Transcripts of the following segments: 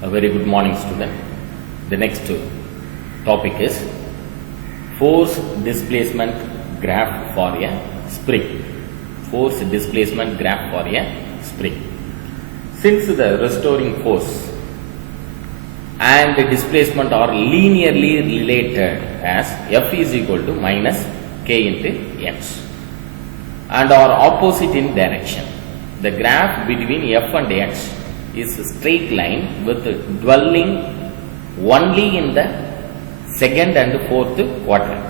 A very good morning, student. The next topic is force displacement graph for a spring. Force displacement graph for a spring. Since the restoring force and the displacement are linearly related as F is equal to minus K into X and are opposite in direction, the graph between F and X is a straight line with dwelling only in the second and fourth quadrant.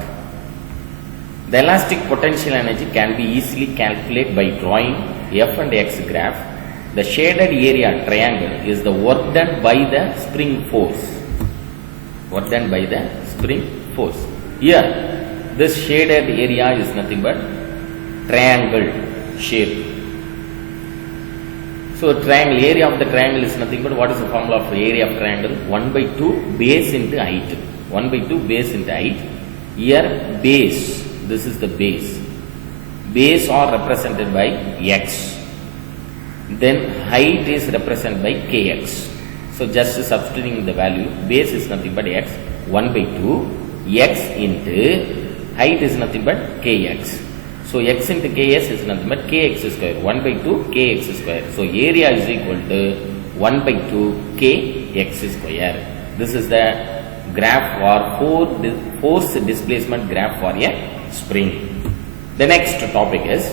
The elastic potential energy can be easily calculated by drawing F and X graph. The shaded area triangle is the work done by the spring force. Work done by the spring force. Here, this shaded area is nothing but triangle shape. So, triangle, area of the triangle is nothing but what is the formula of area of triangle? 1 by 2 base into height. 1 by 2 base into height. Here, base, this is the base. Base are represented by x. Then, height is represented by kx. So, just substituting the value, base is nothing but x. 1 by 2, x into height is nothing but kx. So, x into ks is nothing but kx square, 1 by 2 kx square. So, area is equal to 1 by 2 kx square. This is the graph for force displacement graph for a spring. The next topic is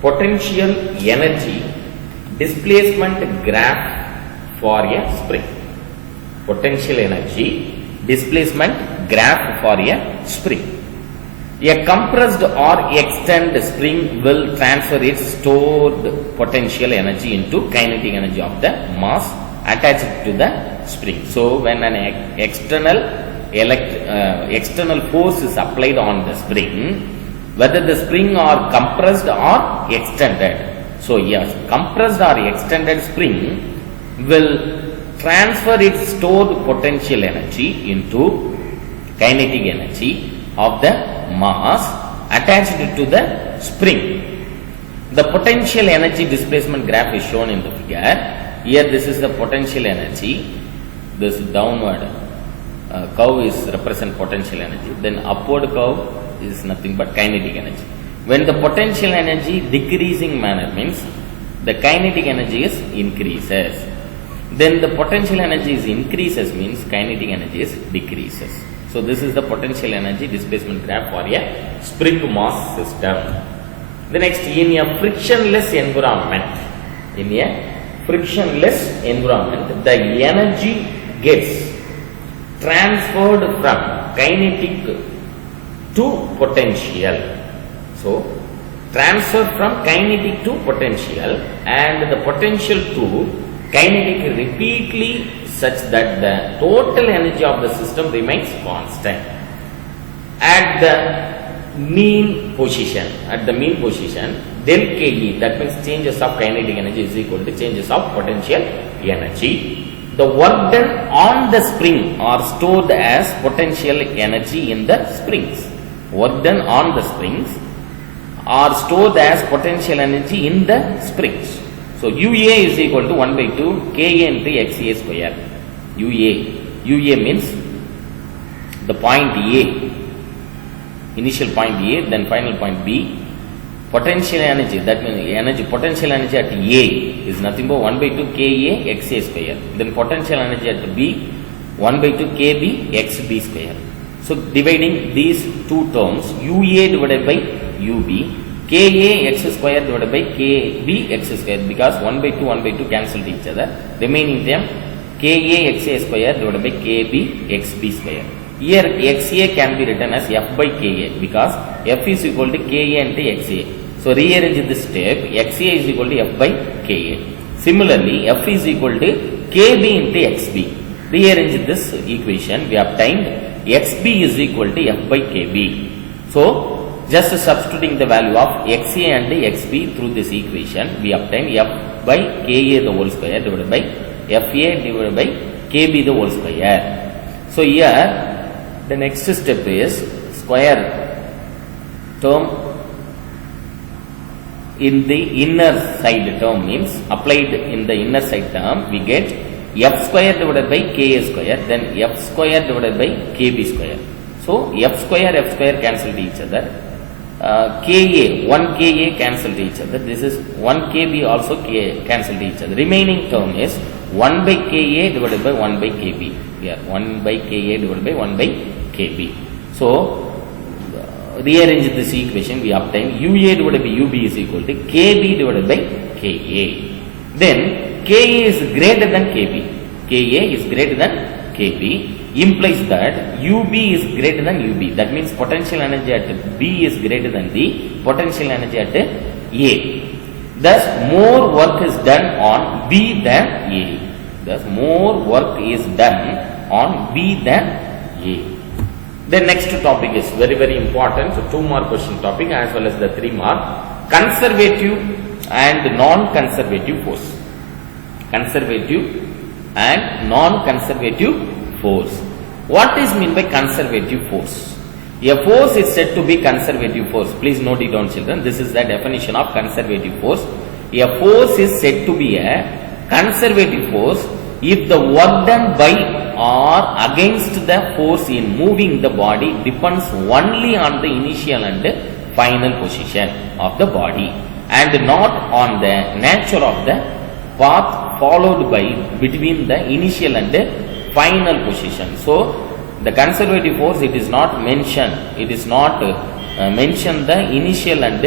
potential energy displacement graph for a spring. Potential energy displacement graph for a spring. A compressed or extended spring will transfer its stored potential energy into kinetic energy of the mass attached to the spring. So, when an external force is applied on the spring, whether the spring are compressed or extended. So, yes, compressed or extended spring will transfer its stored potential energy into kinetic energy of the mass attached to the spring. The potential energy displacement graph is shown in the figure. Here this is the potential energy. This downward curve is represent potential energy. Then upward curve is nothing but kinetic energy. When the potential energy decreasing manner means the kinetic energy is increases. Then the potential energy is increases means kinetic energy is decreases. So, this is the potential energy displacement graph for a spring mass system. The next, in a frictionless environment, the energy gets transferred from kinetic to potential. So, transfer from kinetic to potential and the potential to kinetic repeatedly such that the total energy of the system remains constant. At the mean position, del Ke, that means changes of kinetic energy is equal to changes of potential energy. The work done on the spring are stored as potential energy in the springs. Work done on the springs are stored as potential energy in the springs. So, UA is equal to 1 by 2 Ka into Xa square. UA means the point A, initial point A, then final point B. Potential energy, that means potential energy at A is nothing but 1 by 2 Ka Xa square. Then potential energy at B, 1 by 2 Kb Xb square. So, dividing these two terms, UA divided by UB, Ka x square divided by Kb x square, because 1 by 2 cancelled each other. Remaining term Ka xa square divided by Kb xb square. Here Xa can be written as F by Ka because F is equal to Ka into Xa. So, rearrange this step, Xa is equal to F by Ka. Similarly, F is equal to Kb into Xb. Rearrange this equation, we obtained Xb is equal to F by Kb. So, just substituting the value of Xa and Xb through this equation, we obtain F by Ka the whole square divided by Fa divided by Kb the whole square. So, here the next step is square term in the inner side term means applied in the inner side term we get F square divided by Ka square, then F square divided by Kb square. So F square cancel each other. Ka, 1 Ka cancelled each other. This is 1 Kb also cancelled each other. Remaining term is 1 by Ka divided by 1 by Kb. Here 1 by Ka divided by 1 by Kb. So rearrange this equation, we obtain Ua divided by Ub is equal to Kb divided by Ka. Then Ka is greater than Kb. Ka is greater than Kb. Implies that Ub is greater than Ub. That means potential energy at B is greater than the potential energy at A. Thus, more work is done on B than A. Thus, more work is done on B than A. The next topic is very important. So, 2 more question topic as well as the 3 mark. Conservative and non-conservative force. Conservative and non-conservative force. What is meant by conservative force? A force is said to be conservative force. Please note it down, children. This is the definition of conservative force. A force is said to be a conservative force if the work done by or against the force in moving the body depends only on the initial and final position of the body and not on the nature of the path followed by between the initial and final position. So, the conservative force, it is not mentioned. It is not mention the initial and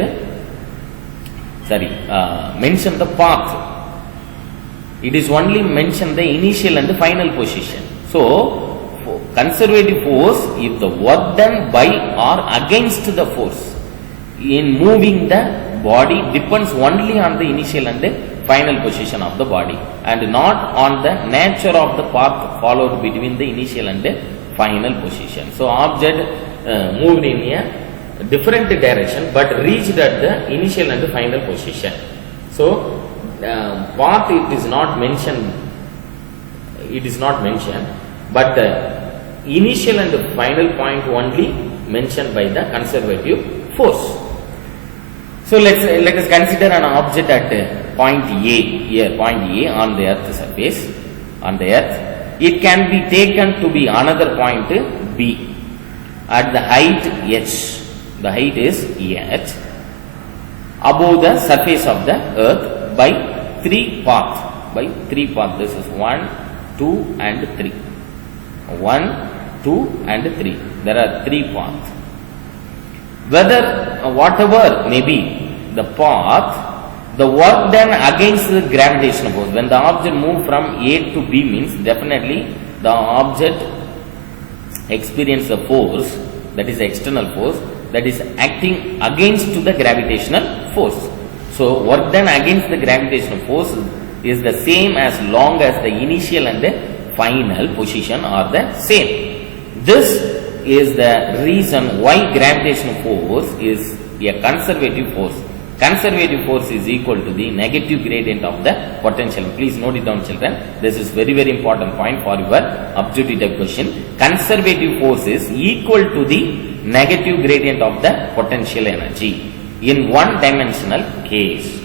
mention the path. It is only mention the initial and the final position. So, conservative force, if the work done by or against the force in moving the body depends only on the initial and the final position of the body and not on the nature of the path followed between the initial and the final position. So, object moved in a different direction but reached at the initial and the final position. So, path it is not mentioned. It is not mentioned, but the initial and the final point only mentioned by the conservative force. So let us consider an object at point A, here point A on the earth surface, on the earth. It can be taken to be another point B at the height h. The height is h above the surface of the earth by 3 paths. By 3 paths. This is 1, 2 and 3. 1, 2 and 3. There are 3 paths. Whether whatever may be the path, the work done against the gravitational force. When the object moves from A to B means definitely the object experiences a force, that is external force, that is acting against to the gravitational force. So, work done against the gravitational force is the same as long as the initial and the final position are the same. This is the reason why gravitational force is a conservative force. Conservative force is equal to the negative gradient of the potential. Please note it down, children. This is very important point for your objective type question. Conservative force is equal to the negative gradient of the potential energy in one dimensional case.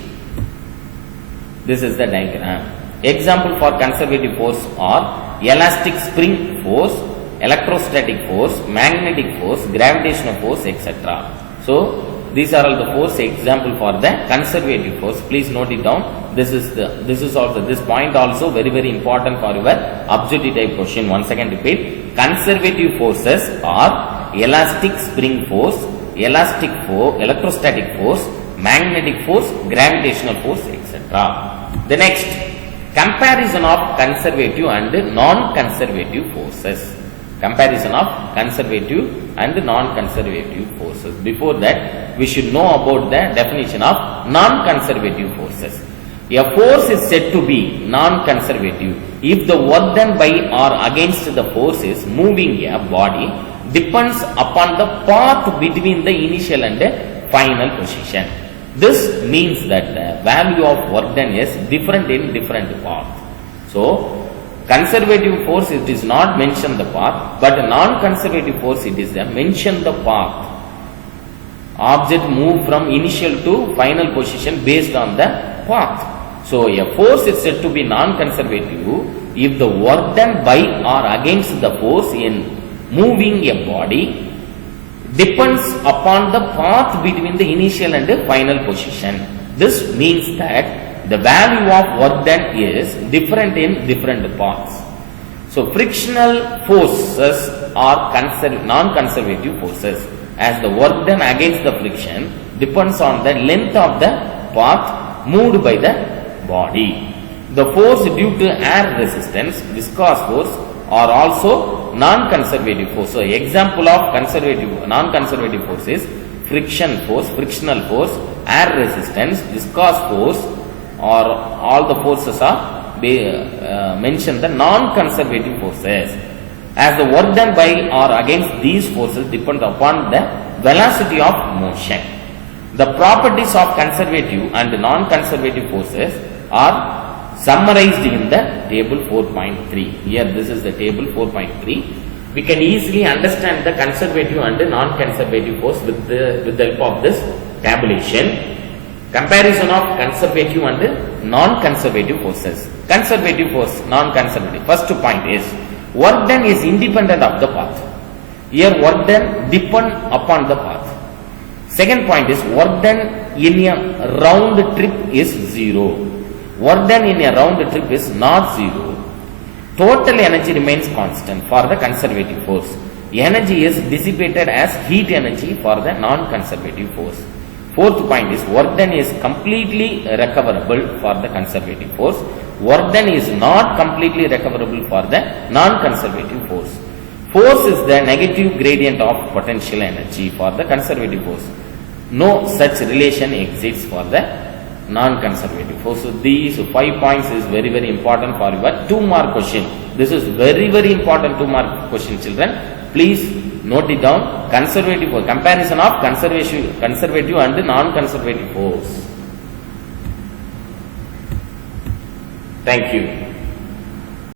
This is the diagram. Example for conservative force are elastic spring force, electrostatic force, magnetic force, gravitational force, etc. So, these are all the force example for the conservative force. Please note it down. This point also very important for your objective type question. Once again repeat. Conservative forces are elastic spring force, electrostatic force, magnetic force, gravitational force, etc. The next, comparison of conservative and non-conservative forces. Comparison of conservative and non-conservative forces. Before that, we should know about the definition of non-conservative forces. A force is said to be non-conservative if the work done by or against the forces moving a body depends upon the path between the initial and the final position. This means that the value of work done is different in different paths. So, conservative force, it is not mention the path, but non-conservative force, it is mention the path. Object move from initial to final position based on the path. So, a force is said to be non-conservative if the work done by or against the force in moving a body depends upon the path between the initial and the final position. This means that the value of work done is different in different paths. So frictional forces are non-conservative forces, as the work done against the friction depends on the length of the path moved by the body. The force due to air resistance, viscous force, are also non-conservative force. So example of non-conservative force is friction force, frictional force, air resistance, viscous force, or all the forces are mentioned the non-conservative forces, as the work done by or against these forces depend upon the velocity of motion. The properties of conservative and non-conservative forces are summarized in the table 4.3. Here this is the table 4.3. We can easily understand the conservative and non-conservative force with the help of this tabulation. Comparison of conservative and non-conservative forces. Conservative force, non-conservative. First point is work done is independent of the path. Here work done depend upon the path. Second point is work done in a round trip is zero. Work done in a round trip is not zero. Total energy remains constant for the conservative force. Energy is dissipated as heat energy for the non-conservative force. Fourth point is work done is completely recoverable for the conservative force. Work done is not completely recoverable for the non-conservative force. Force is the negative gradient of potential energy for the conservative force. No such relation exists for the non-conservative force. So these 5 points is very, very important for your 2 mark question. This is very, very important 2 mark question, children. Please note it down. Conservative force, comparison of conservative and non-conservative force. Thank you.